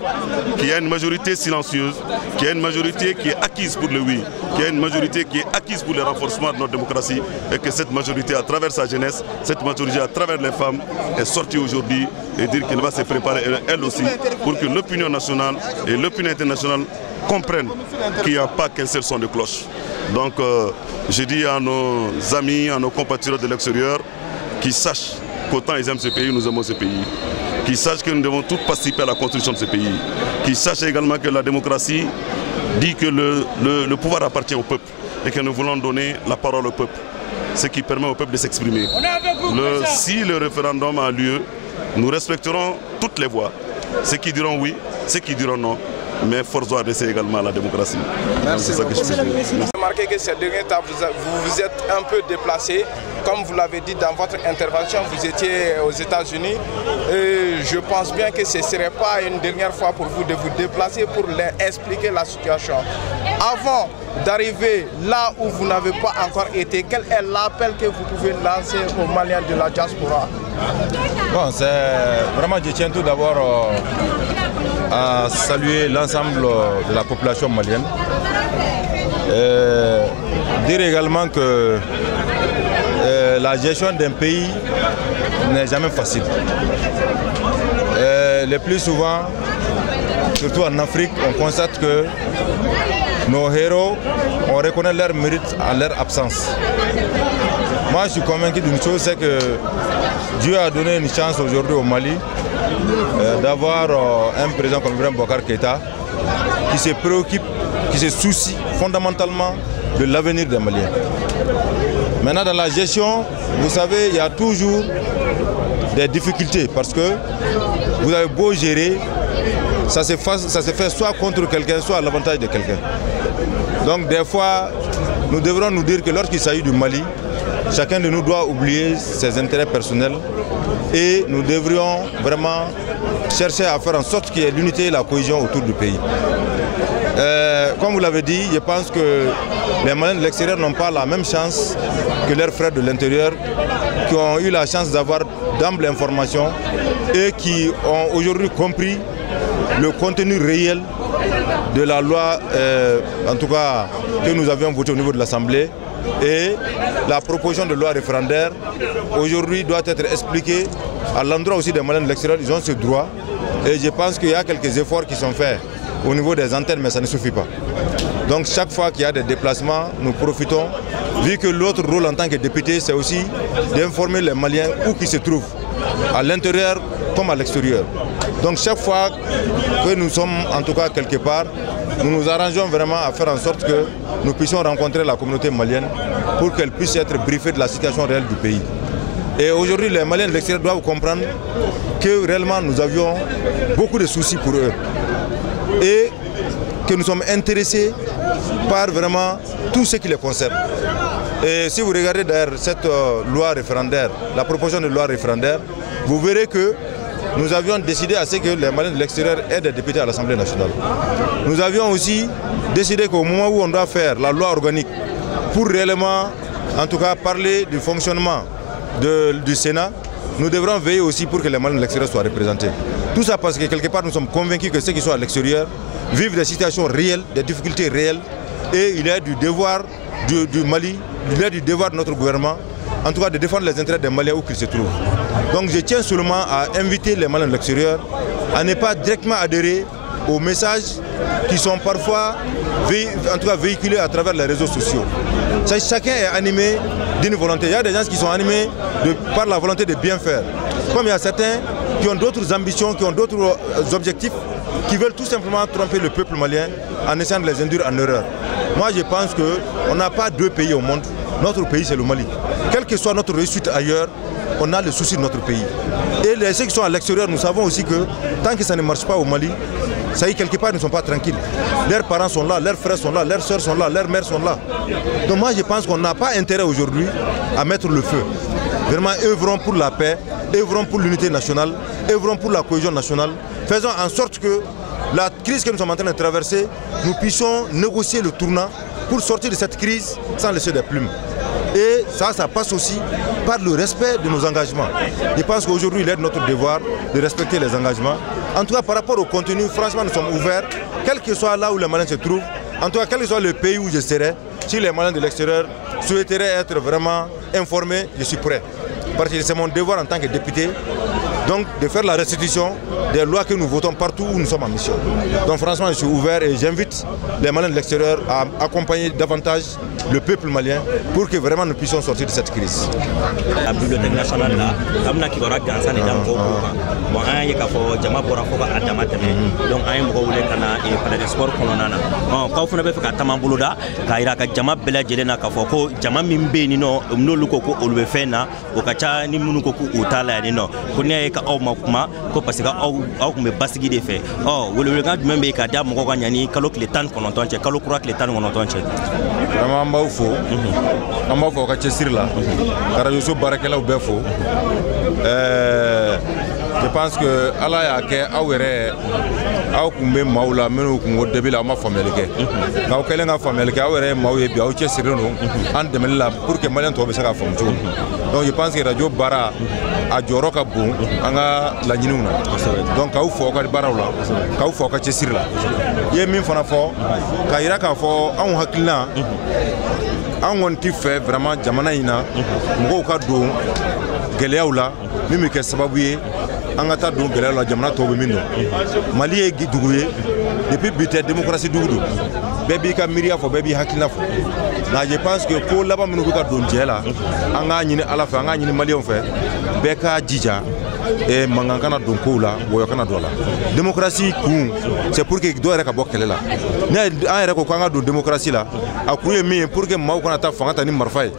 qu'il y a une majorité silencieuse, qu'il y a une majorité qui est acquise pour le oui, qu'il y a une majorité qui est acquise pour le renforcement de notre démocratie et que cette majorité, à travers sa jeunesse, cette majorité à travers les femmes, est sortie aujourd'hui et dire qu'elle va se préparer elle aussi pour que l'opinion nationale et l'opinion internationale comprennent qu'il n'y a pas qu'un seul son de cloche. Donc je dis à nos amis, à nos compatriotes de l'extérieur, qu'ils sachent qu'autant ils aiment ce pays, nous aimons ce pays. Qu'ils sachent que nous devons tous participer à la construction de ce pays. Qu'ils sachent également que la démocratie dit que le pouvoir appartient au peuple et que nous voulons donner la parole au peuple, ce qui permet au peuple de s'exprimer. Si le référendum a lieu, nous respecterons toutes les voix. Ceux qui diront oui, ceux qui diront non. Mais force doit adresser également à la démocratie. Merci beaucoup. Vous avez remarqué que ces derniers temps, vous vous êtes un peu déplacé. Comme vous l'avez dit dans votre intervention, vous étiez aux États-Unis. Je pense bien que ce ne serait pas une dernière fois pour vous de vous déplacer pour leur expliquer la situation. Avant d'arriver là où vous n'avez pas encore été, quel est l'appel que vous pouvez lancer aux Maliens de la diaspora? Bon, vraiment, je tiens tout d'abord à saluer l'ensemble de la population malienne. Dire également que la gestion d'un pays n'est jamais facile. Le plus souvent, surtout en Afrique, on constate que nos héros, on reconnaît leur mérite à leur absence. Moi, je suis convaincu d'une chose, c'est que Dieu a donné une chance aujourd'hui au Mali d'avoir un président comme Ibrahim Boubacar Keïta qui se préoccupe, qui se soucie fondamentalement de l'avenir des Maliens. Maintenant, dans la gestion, vous savez, il y a toujours des difficultés parce que vous avez beau gérer, ça se fait soit contre quelqu'un, soit à l'avantage de quelqu'un. Donc des fois, nous devrons nous dire que lorsqu'il s'agit du Mali, chacun de nous doit oublier ses intérêts personnels et nous devrions vraiment chercher à faire en sorte qu'il y ait l'unité et la cohésion autour du pays. Comme vous l'avez dit, je pense que les Maliens de l'extérieur n'ont pas la même chance que leurs frères de l'intérieur qui ont eu la chance d'avoir d'ample information et qui ont aujourd'hui compris le contenu réel de la loi, en tout cas que nous avions votée au niveau de l'Assemblée. Et la proposition de loi référendaire aujourd'hui doit être expliquée à l'endroit aussi des Maliens de l'extérieur. Ils ont ce droit et je pense qu'il y a quelques efforts qui sont faits au niveau des antennes, mais ça ne suffit pas. Donc chaque fois qu'il y a des déplacements, nous profitons, vu que l'autre rôle en tant que député, c'est aussi d'informer les Maliens où qu'ils se trouvent, à l'intérieur comme à l'extérieur. Donc chaque fois que nous sommes en tout cas quelque part, nous nous arrangeons vraiment à faire en sorte que nous puissions rencontrer la communauté malienne pour qu'elle puisse être briefée de la situation réelle du pays. Et aujourd'hui, les Maliens de l'extérieur doivent comprendre que réellement nous avions beaucoup de soucis pour eux et que nous sommes intéressés par vraiment tout ce qui les concerne. Et si vous regardez d'ailleurs cette loi référendaire, la proposition de loi référendaire, vous verrez que nous avions décidé à ce que les Maliens de l'extérieur aient des députés à l'Assemblée nationale. Nous avions aussi décidé qu'au moment où on doit faire la loi organique pour réellement, en tout cas, parler du fonctionnement du Sénat, nous devrons veiller aussi pour que les Maliens de l'extérieur soient représentés. Tout ça parce que quelque part nous sommes convaincus que ceux qui sont à l'extérieur vivent des situations réelles, des difficultés réelles, et il est du devoir du Mali, il est du devoir de notre gouvernement, en tout cas de défendre les intérêts des Maliens où qu'ils se trouvent. Donc je tiens seulement à inviter les Maliens de l'extérieur à ne pas directement adhérer aux messages qui sont parfois véhiculés à travers les réseaux sociaux. Chacun est animé d'une volonté. Il y a des gens qui sont animés par la volonté de bien faire. Comme il y a certains qui ont d'autres ambitions, qui ont d'autres objectifs, qui veulent tout simplement tromper le peuple malien en essayant de les induire en erreur. Moi je pense qu'on n'a pas deux pays au monde. Notre pays c'est le Mali. Quelle que soit notre réussite ailleurs, on a le souci de notre pays. Et ceux qui sont à l'extérieur, nous savons aussi que tant que ça ne marche pas au Mali, ça y est, quelque part, ils ne sont pas tranquilles. Leurs parents sont là, leurs frères sont là, leurs soeurs sont là, leurs mères sont là. Donc moi, je pense qu'on n'a pas intérêt aujourd'hui à mettre le feu. Vraiment, œuvrons pour la paix, œuvrons pour l'unité nationale, œuvrons pour la cohésion nationale. Faisons en sorte que la crise que nous sommes en train de traverser, nous puissions négocier le tournant pour sortir de cette crise sans laisser des plumes. Et ça passe aussi par le respect de nos engagements. Je pense qu'aujourd'hui, il est de notre devoir de respecter les engagements. En tout cas, par rapport au contenu, franchement, nous sommes ouverts, quel que soit là où les Maliens se trouvent, en tout cas, quel que soit le pays où je serai, si les Maliens de l'extérieur souhaiteraient être vraiment informés, je suis prêt. Parce que c'est mon devoir en tant que député, donc de faire la restitution des lois que nous votons partout où nous sommes en mission. Donc franchement, je suis ouvert et j'invite les Maliens de l'extérieur à accompagner davantage le peuple malien pour que vraiment nous puissions sortir de cette crise. La bibliothèque nationale là, comme qui va gansan et dans bon un y a fait jama pour avoir adama donc un mot voulait kana et par les sports qu'on en a. Quand on avait fait qu'à Tamambouloda, kaira ka jama bela jelena kafoko jama mimbe ni no luko olwe fena okacha ni munuko utala ni no konya ka au makuma ko parce que au me basigi de fait le regard même be ka da mo ko nyani kalo le tan qu'on entend kalo croit le tan qu'on entend vraiment amba fo ka chesir la kara yoso barakela ou befo je pense que ala ya ke awere aw kumbe maula menu kungo debila ma famelike ngaw kele nga famelike awere mawye bi aw chesir no an demela pour que malien to be saka fam tu donc je pense que radio bara a joro ka bon anga la nyinuna donc aw fo ka barawla kaw fo ka chesir la ye min fana fo ka ira ka fo an hakilna an wonti fait vraiment jamana ina mgo ka do geleyaw la mimi ke sababu ye an ka taa don gɛlɛya la jamana tɔw bɛ min dɔn Mali ye dugu ye depuis bi tɛ démocratie dugu don bɛɛ b'i ka miiriya fɔ bɛɛ b'i hakilina fɔ nka je pense que ko laban minnu bɛ ka don jɛ la an k'a ɲini Ala fɛ an k'a ɲini maliyɛnw fɛ bɛɛ k'a jija mankan kana don kow la wɔyɔ kana don a la démocratie kun c'est pour que dɔ yɛrɛ ka bɔ kɛlɛ la ni an yɛrɛ ko k'an ka don démocratie la a kun ye min ye pour que maaw kana taa fanga ta ni marifa ye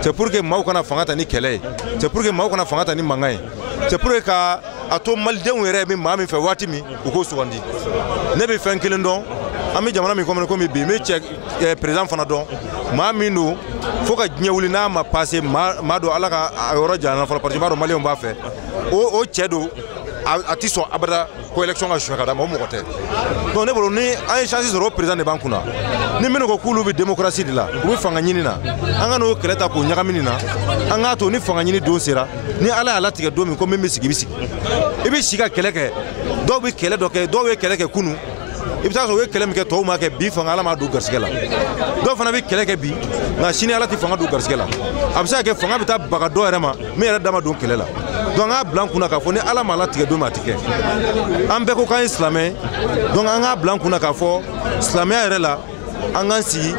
c'est pour que maaw kana fanga ta ni kɛlɛ ye c'est pour que maaw kana fanga ta ni mankan ye c'est pour que ka a to malidenw yɛrɛ bɛ maa min fɛ waati min u k'o sugandi ne bɛ fɛn kelen dɔn an bɛ jamana min kɔnɔ komi bi n bɛ cɛ président fana dɔn maa min don fo ka diɲɛ wuli n'a ma passé maa don Ala ka a yɔrɔ janya fɔlɔ parce que b'a dɔn maliyɛnw b'a fɛ o cɛ don a ti sɔn abada ko élection ka suɲɛ ka d'a ma o mɔgɔ tɛ donc ne bolo ni an ye chance sɔrɔ o président de b'an kunna ni minnu ko k'olu bɛ démocratie de la u bɛ fanga ɲini na an ka n'o kɛlɛ ta k'o ɲagami nin na an k'a to ni fanga ɲini don sera ni Ala y'a latigɛ don min ko min bɛ sigi i bɛ sigi i bɛ si ka kɛlɛ kɛ dɔw bɛ kɛlɛ dɔ kɛ dɔw bɛ kɛlɛ kɛ kunun i bɛ taa sɔrɔ u ye kɛlɛ min kɛ tɔw ma kɛ bi fanga Ala m'a don garisɛgɛ la dɔw fana bɛ kɛlɛ kɛ bi nka sini Ala tɛ fanga don garisɛgɛ la a bɛ se ka kɛ fanga bɛ taa baga dɔw yɛrɛ ma min yɛrɛ dama don kɛlɛ la donc an k'a bila an kunna k'a fɔ ni Ala m'a latigɛ don min a tɛ kɛ an bɛɛ ko k'an ye silamɛ donc an k'a bila an kunna k'a fɔ silamɛya yɛrɛ la an k'an sigi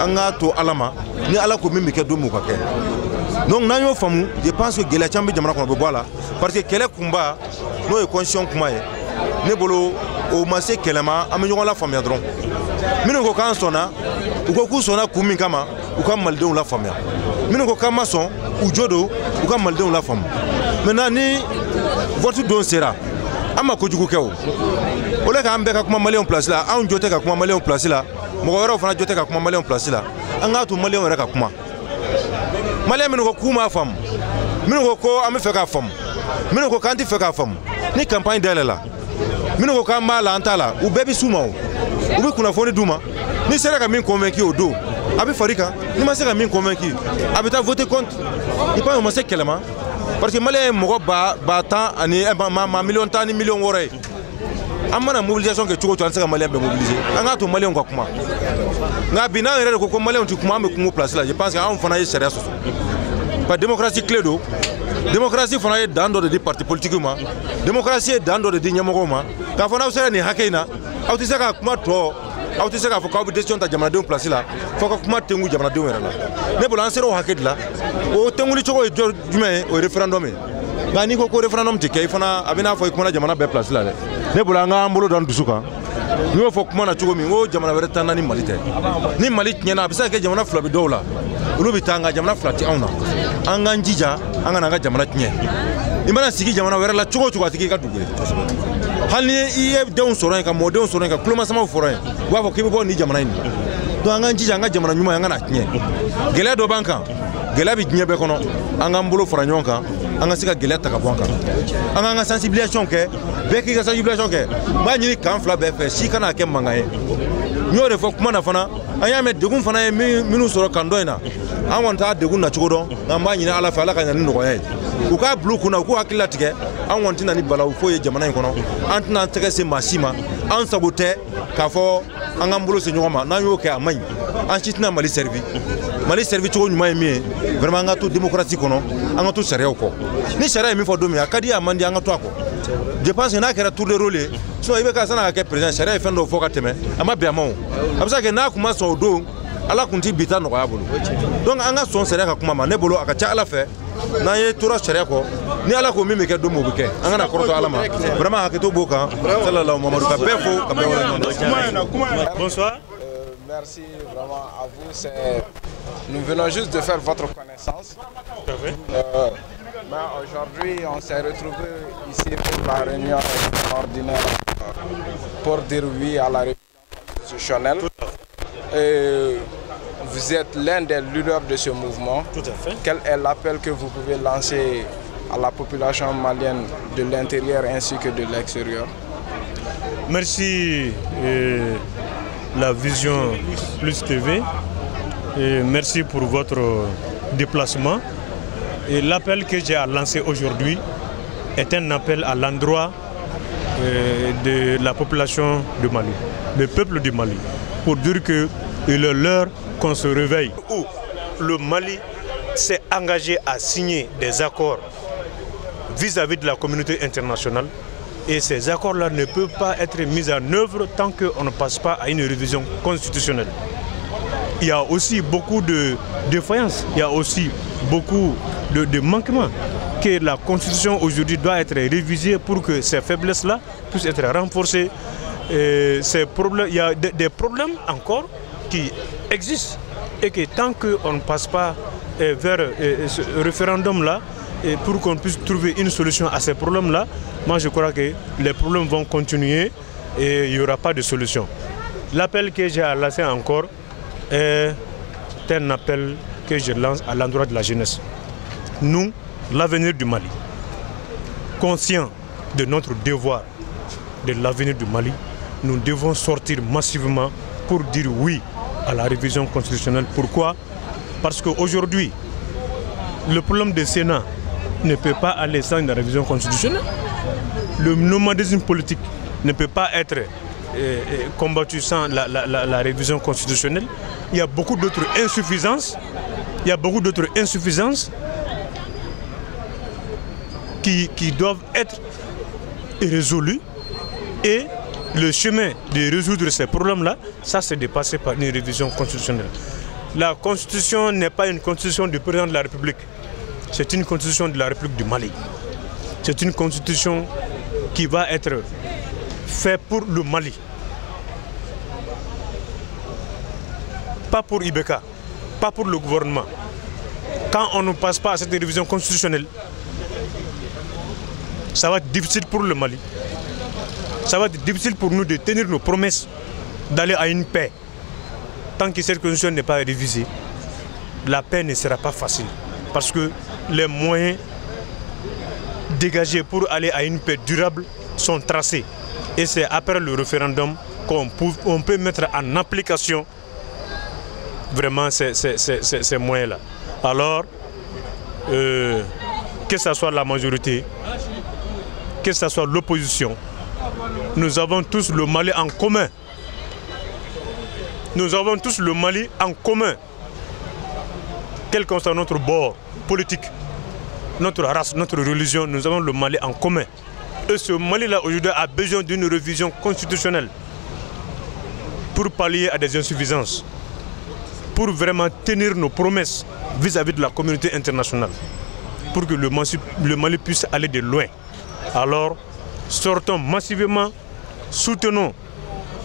an k'a to Ala ma ni Ala ko min bɛ kɛ don min o ka kɛ donc n'an y'o faamu je pense que gɛlɛya caman bɛ jamana kɔnɔ o bɛ bɔ a la parce que kɛlɛ kunba n'o ye constitution kuma ye ne bolo o ma se kɛlɛ ma an bɛ ɲɔgɔn lafaamuya dɔrɔn minnu ko k'an sɔnna u ko k'u sɔnna kun min kama u ka malidenw lafaamuya minnu ko k'an ma sɔn u jo don u ka malidenw lafaamu maintenant ni vote don sera an ma kojugu kɛ o le k'an bɛɛ ka kuma maliyɛnw place la anw jo tɛ ka kuma maliyɛnw place la mɔgɔ wɛrɛw fana jo tɛ ka kuma maliyɛnw place la an k'a to maliyɛnw yɛrɛ ka kuma maliyɛn minnu ko k'u m'a faamu minnu ko an bɛ fɛ k'a faamu minnu ko k'an tɛ fɛ k'a faamu ni campagne dayɛlɛ la minnu ko k'an b'a la an t'a la u bɛɛ bɛ s'u ma o u bɛ kunnafoni d'u ma ni sera ka min convaincu o don a bɛ far'i kan ni ma se ka min convaincu a bɛ taa voter contre i pense o ma se kɛlɛ ma parce que malien mogo ba tan ani ma million tan ni million wore amana mobilisation ke cogo an se ka malien be mobiliser an ka to malien ko kuma nga bina yɛrɛ ko malien ti kuma me kungo place la je pense que an fana ye sariya sɔsɔ pas démocratie clé do démocratie fana ye dan dɔ de di parti politique ma démocratie ye dan dɔ de di ɲɛmɔgɔw ma k'a fɔ n'aw sera nin hakɛ in na aw tɛ se ka kuma tɔ aw tɛ se k'a fɔ k'aw bɛ décision ta jamanadenw place la fo ka kuma tengu jamanadenw yɛrɛ la ne bolo an sera o hakɛ de la o tenguli cogo ye jumɛn ye o ye référendum ye nka n'i ko ko référendum tɛ kɛ i fana a bɛ n'a fɔ i kumana jamana bɛɛ place la dɛ ne bolo an k'an bolo da an dusu kan n y'o fɔ kuma na cogo min ko jamana wɛrɛ t'an na ni Mali tɛ ni Mali tiɲɛna a bɛ se ka kɛ jamana fila bɛ dɔw la olu bɛ taa nka jamana fila tɛ anw na an k'an jija an ka n'an ka jamana tiɲɛ i mana sigi jamana wɛrɛ la cogo o cogo a tɛ k'i ka dugu ye hali ni i ye denw sɔrɔ yen ka mɔdenw sɔrɔ yen ka tulomasamaw fɔra yen u b'a fɔ k'i bɛ bɔ nin jamana in na donc an k'an jija an ka jamana ɲuman an ka n'a tiɲɛ gɛlɛya dɔ b'an kan gɛlɛya bɛ diɲɛ bɛɛ kɔnɔ an k'an bolo fara ɲɔgɔn kan an ka se ka gɛlɛya ta ka bɔ an kan an k'an ka sensibilisation kɛ bɛɛ k'i ka sensibilisation kɛ n b'a ɲini kan fila bɛɛ fɛ si kana kɛ mankan ye n y'o de fɔ kuma na fana an y'a mɛn degun fana ye minnu sɔrɔ kan dɔ in na an kɔni t'a degun nacogo dɔn nka n b'a ɲini ala fɛ ala ka ɲa ni nɔgɔya ye u k'a bila u kunna u k'u hakili latigɛ an kɔni tɛna ni balawu foyi ye jamana in kɔnɔ an tɛna an tɛgɛ se maa si ma an sago tɛ k'a fɔ an k'an bolo se ɲɔgɔn ma n'an y'o kɛ a man ɲi an si tɛna Mali servi cogo ɲuman ye min ye vraiment an ka to démocratie kɔnɔ an ka to sariyaw kɔ ni sariya ye min fɔ don min a ka di a man di an ka to a kɔ je pense que n'a kɛra tour de rôle ye sinon i bɛ ka san'a ka kɛ président sariya ye fɛn dɔw fɔ ka tɛmɛ a ma bɛn a ma o a bɛ se ka kɛ n'a kun ma sɔn o don ala kun ti bita nɔgɔya bolo donc an ka sɔn sariya ka kuma ma ne bolo a ka ca ala fɛ n'an ye tora sariya kɔ ni ala ko min bɛ kɛ don min o bɛ kɛ an kana kɔrɔtɔ ala ma vraiment hakɛto b'o kan sallallahu mamadu ka bɛɛ fo ka bɛɛ waleɲuman. Bonsoir. Merci vraiment à vous. Nous venons juste de faire votre connaissance. Mais aujourd'hui, on s'est retrouvés ici pour la réunion ordinaire pour dire oui à la révision constitutionnelle. Et vous êtes l'un des leaders de ce mouvement. Tout à fait. Quel est l'appel que vous pouvez lancer à la population malienne de l'intérieur ainsi que de l'extérieur? Merci la Vision Plus TV et merci pour votre déplacement. Et l'appel que j'ai à lancer aujourd'hui est un appel à l'endroit de la population du Mali, le peuple du Mali, pour dire qu'il est l'heure qu'on se réveille. Où le Mali s'est engagé à signer des accords vis-à-vis de la communauté internationale et ces accords-là ne peuvent pas être mis en œuvre tant qu'on ne passe pas à une révision constitutionnelle. Il y a aussi beaucoup de défaillances, il y a aussi beaucoup de manquements que la Constitution aujourd'hui doit être révisée pour que ces faiblesses-là puissent être renforcées. Il y a des problèmes encore qui existent et que tant qu'on ne passe pas vers ce référendum-là, pour qu'on puisse trouver une solution à ces problèmes-là, moi je crois que les problèmes vont continuer et il n'y aura pas de solution. L'appel que j'ai lancé encore est un appel que je lance à l'endroit de la jeunesse. Nous, l'avenir du Mali, conscients de notre devoir de l'avenir du Mali, nous devons sortir massivement pour dire oui à la révision constitutionnelle. Pourquoi? Parce qu'aujourd'hui, le problème du Sénat ne peut pas aller sans une révision constitutionnelle. Le nomadisme politique ne peut pas être combattu sans la révision constitutionnelle. Il y a beaucoup d'autres insuffisances. Il y a beaucoup d'autres insuffisances qui doivent être résolues. Et le chemin de résoudre ces problèmes-là, ça c'est de passer par une révision constitutionnelle. La constitution n'est pas une constitution du président de la République. C'est une constitution de la République du Mali. C'est une constitution qui va être faite pour le Mali. Pas pour Ibeka, pas pour le gouvernement. Quand on ne passe pas à cette révision constitutionnelle, ça va être difficile pour le Mali. Ça va être difficile pour nous de tenir nos promesses d'aller à une paix. Tant que cette constitution n'est pas révisée, la paix ne sera pas facile. Parce que les moyens dégagés pour aller à une paix durable sont tracés. Et c'est après le référendum qu'on peut mettre en application vraiment ces moyens-là. Alors, que ce soit la majorité, que ce soit l'opposition, nous avons tous le Mali en commun. Nous avons tous le Mali en commun. Quel que soit notre bord politique, notre race, notre religion, nous avons le Mali en commun. Et ce Mali-là aujourd'hui a besoin d'une révision constitutionnelle pour pallier à des insuffisances, pour vraiment tenir nos promesses vis-à-vis de la communauté internationale, pour que le Mali puisse aller de loin. Alors, sortons massivement, soutenons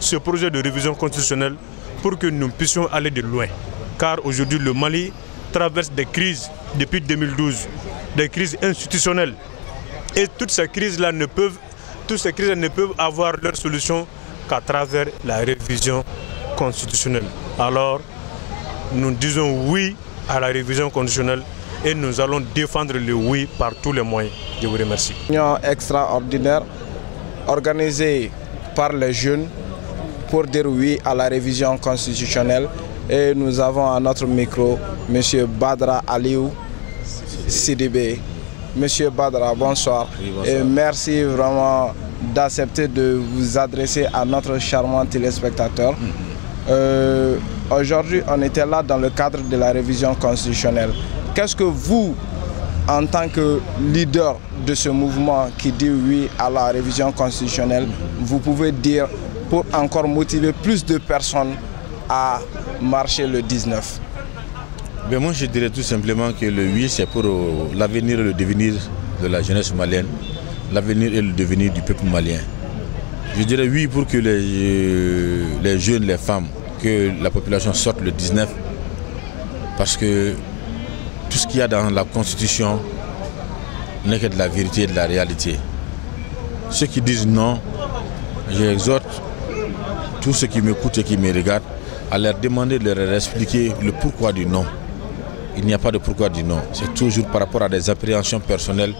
ce projet de révision constitutionnelle pour que nous puissions aller de loin. Car aujourd'hui, le Mali traverse des crises depuis 2012, des crises institutionnelles. Et toutes ces crises-là ne peuvent avoir leur solution qu'à travers la révision constitutionnelle. Alors, nous disons oui à la révision constitutionnelle et nous allons défendre le oui par tous les moyens. Je vous remercie. Une réunion extraordinaire organisée par les jeunes pour dire oui à la révision constitutionnelle. Et nous avons à notre micro M. Badra Aliou Sidibé. Monsieur Badra, bonsoir. Oui, bonsoir. Et merci vraiment d'accepter de vous adresser à notre charmant téléspectateur. Aujourd'hui, on était là dans le cadre de la révision constitutionnelle. Qu'est-ce que vous, en tant que leader de ce mouvement qui dit oui à la révision constitutionnelle, vous pouvez dire pour encore motiver plus de personnes à marcher le 19? Ben moi je dirais tout simplement que le oui c'est pour l'avenir et le devenir de la jeunesse malienne, l'avenir et le devenir du peuple malien. Je dirais oui pour que les jeunes, les femmes, que la population sorte le 19, parce que tout ce qu'il y a dans la Constitution n'est que de la vérité et de la réalité. Ceux qui disent non, j'exhorte tous ceux qui m'écoutent et qui me regardent à leur demander de leur expliquer le pourquoi du non. Il n'y a pas de pourquoi du non. C'est toujours par rapport à des appréhensions personnelles,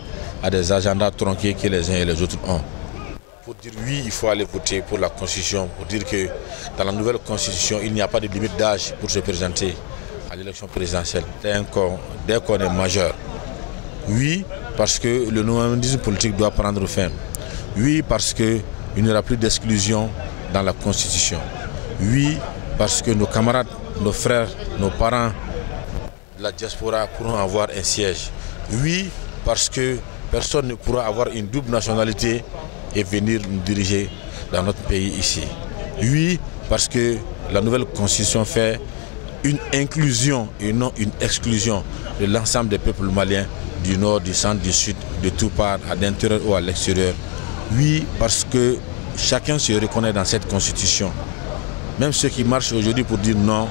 à des agendas tronqués que les uns et les autres ont. Pour dire oui, il faut aller voter pour la Constitution, pour dire que dans la nouvelle Constitution, il n'y a pas de limite d'âge pour se présenter à l'élection présidentielle dès qu'on est majeur. Oui, parce que le nomadisme politique doit prendre fin. Oui, parce qu'il n'y aura plus d'exclusion dans la Constitution. Oui, parce que nos camarades, nos frères, nos parents de la diaspora pourront avoir un siège. Oui, parce que personne ne pourra avoir une double nationalité et venir nous diriger dans notre pays ici. Oui, parce que la nouvelle Constitution fait une inclusion et non une exclusion de l'ensemble des peuples maliens du nord, du centre, du sud, de tout part, à l'intérieur ou à l'extérieur. Oui, parce que chacun se reconnaît dans cette Constitution. Même ceux qui marchent aujourd'hui pour dire non,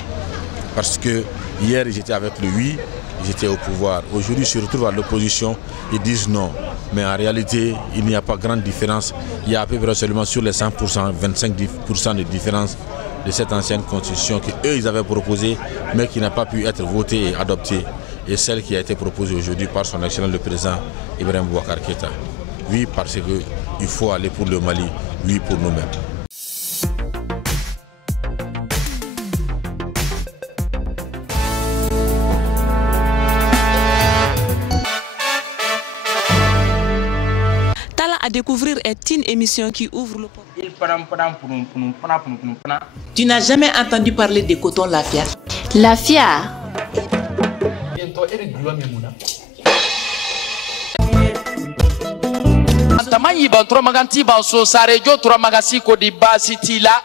parce que hier ils étaient avec le oui, ils étaient au pouvoir. Aujourd'hui ils se retrouvent à l'opposition, ils disent non. Mais en réalité, il n'y a pas grande différence. Il y a à peu près seulement sur les 100%, 25% de différence de cette ancienne constitution qu'eux ils avaient proposée, mais qui n'a pas pu être votée et adoptée. Et celle qui a été proposée aujourd'hui par son excellent le président Ibrahim Boubacar Keïta. Oui, parce qu'il faut aller pour le Mali, oui pour nous-mêmes. À découvrir est une émission qui ouvre le porte. Tu n'as jamais entendu parler de coton Lafia? Lafia. Tamanyi ba tro maganti ba so sare jo tro magasi ko di basiti la